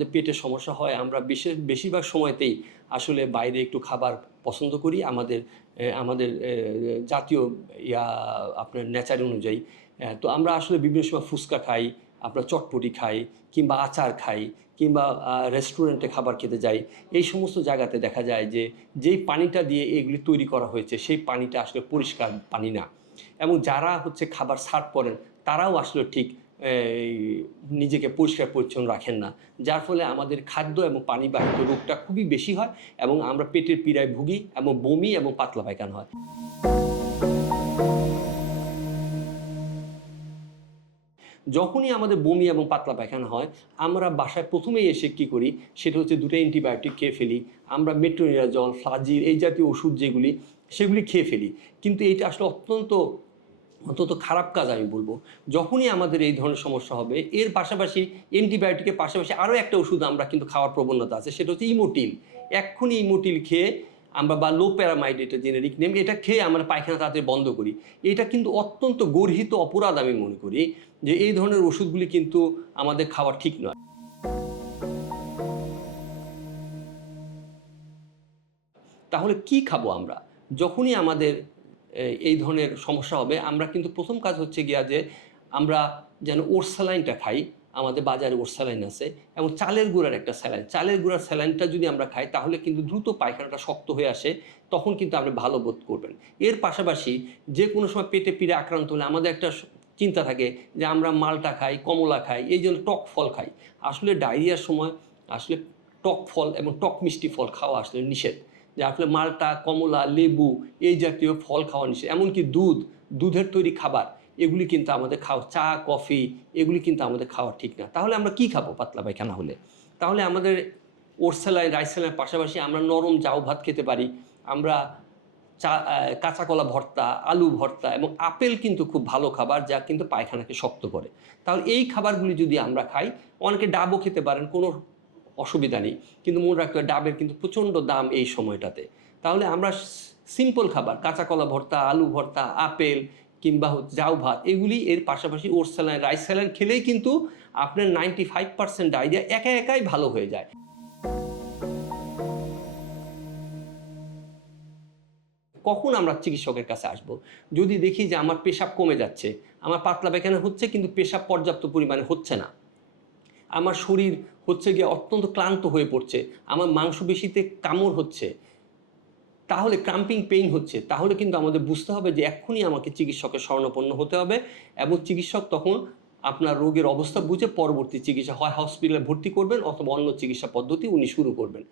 আমাদের পেটের সমস্যা হয়, আমরা বিশেষ, বেশিরভাগ সময়তেই আসলে বাইরে একটু খাবার পছন্দ করি। আমাদের আমাদের জাতীয়, ইয়া, আপনার নেচার অনুযায়ী। তো আমরা আসলে বিভিন্ন সময় ফুচকা খাই আমরা চটপটি খাই, কিংবা আচার খাই, কিংবা রেস্টুরেন্টে খাবার খেতে যাই। এই সমস্ত জায়গাতে দেখা যায় যে, যেই পানিটা দিয়ে এগুলি তৈরি করা হয়েছে, সেই পানিটা আসলে পরিষ্কার পানি না। এবং যারা হচ্ছে খাবার সার্ভ করেন, তারাও আসলে ঠিক নিজেকে পরিষ্কার পরিচ্ছন্ন রাখেন না। যার ফলে আমাদের খাদ্য এবং পানিবাহিত রোগটা খুবই বেশি হয় এবং আমরা পেটের পীড়ায় ভুগি এবং বমি এবং পাতলা পায়খানা হয়। যখনই আমাদের বমি এবং পাতলা পায়খানা হয়, আমরা বাসায় প্রথমেই এসে কি করি, সেটা হচ্ছে দুটো অ্যান্টিবায়োটিক খেয়ে ফেলি। আমরা মেট্রোনিরাজল, ফ্লাজিল এই জাতীয় ওষুধ যেগুলি, সেগুলি খেয়ে ফেলি। কিন্তু এটা আসলে অত্যন্ত অত্যন্ত খারাপ কাজ আমি বলব। যখনই আমাদের এই ধরনের সমস্যা হবে, এর পাশাপাশি অ্যান্টিবায়োটিকের পাশাপাশি আরও একটা ওষুধ আমরা কিন্তু খাওয়ার প্রবণতা আছে, সেটা হচ্ছে ইমোটিল। এক্ষুনি ইমোটিল খেয়ে আমরা বা লো প্যারামাইড এটা জেনেরিক নেম এটা খেয়ে আমরা পায়খানা তাড়াতাড়ি বন্ধ করি। এটা কিন্তু অত্যন্ত গর্হিত অপরাধ আমি মনে করি যে এই ধরনের ওষুধগুলি কিন্তু আমাদের খাওয়া ঠিক নয়। তাহলে কি খাব আমরা? যখনই আমাদের এই ধরনের সমস্যা হবে। আমরা কিন্তু প্রথম কাজ হচ্ছে গিয়া যে, আমরা যেন ওর স্যালাইনটা খাই। আমাদের বাজারে ওর স্যালাইন আছে এবং চালের গুঁড়ার একটা স্যালাইন। চালের গুঁড়ার স্যালাইনটা যদি আমরা খাই, তাহলে কিন্তু দ্রুত পায়খানাটা শক্ত হয়ে আসে, তখন কিন্তু আপনি ভালো বোধ করবেন। এর পাশাপাশি যে কোনো সময় পেটে পিড়ে আক্রান্ত হলে আমাদের একটা চিন্তা থাকে যে, আমরা মালটা খাই, কমলা খাই, এই জন্য টক ফল খাই। আসলে ডায়রিয়ার সময় আসলে টক ফল এবং টক মিষ্টি ফল খাওয়া আসলে নিষেধ। যার ফলে মালটা, কমলা, লেবু, এই জাতীয় ফল খাওয়া নিষেধ। এমনকি দুধ, দুধের তৈরি খাবার, এগুলি কিন্তু আমাদের খাওয়া, চা, কফি, এগুলি কিন্তু আমাদের খাওয়া ঠিক না। তাহলে আমরা কি খাব পাতলা পায়খানা হলে? তাহলে আমাদের ওরসেলাই রাইসেলাইয়ের পাশাপাশি আমরা নরম জাউ ভাত খেতে পারি। আমরা চা কাঁচা কলা ভর্তা, আলু ভর্তা এবং আপেল কিন্তু খুব ভালো খাবার যা কিন্তু পায়খানাকে শক্ত করে। তাহলে এই খাবারগুলি যদি আমরা খাই, অনেকে ডাবও খেতে পারেন, কোনো অসুবিধা নেই। কিন্তু মনে রাখতে হবে, ডাবের কিন্তু প্রচণ্ড দাম এই সময়টাতে। তাহলে আমরা সিম্পল খাবার কাঁচা কলা ভর্তা, আলু ভর্তা, আপেল কিংবা জাউ ভাত, এগুলি এর পাশাপাশি ওর স্যালাইন রাইস স্যালাইন খেলেই কিন্তু আপনার নাইনটি ফাইভ পার্সেন্ট ডায়রিয়া একা একাই ভালো হয়ে যায়। কখন আমরা চিকিৎসকের কাছে আসব? যদি দেখি যে আমার পেশাব কমে যাচ্ছে, আমার পাতলা পায়খানা হচ্ছে কিন্তু পেশাব পর্যাপ্ত পরিমাণে হচ্ছে না। আমার শরীর হচ্ছে গিয়ে অত্যন্ত ক্লান্ত হয়ে পড়ছে, আমার মাংসপেশিতে কামড় হচ্ছে, তাহলে ক্রাম্পিং পেইন হচ্ছে, তাহলে কিন্তু আমাদের বুঝতে হবে যে এক্ষুনি আমাকে চিকিৎসকের স্বর্ণপন্ন হতে হবে এবং চিকিৎসক তখন আপনার রোগের অবস্থা বুঝে পরবর্তী চিকিৎসা হয় হসপিটালে ভর্তি করবেন অথবা অন্য চিকিৎসা পদ্ধতি উনি শুরু করবেন।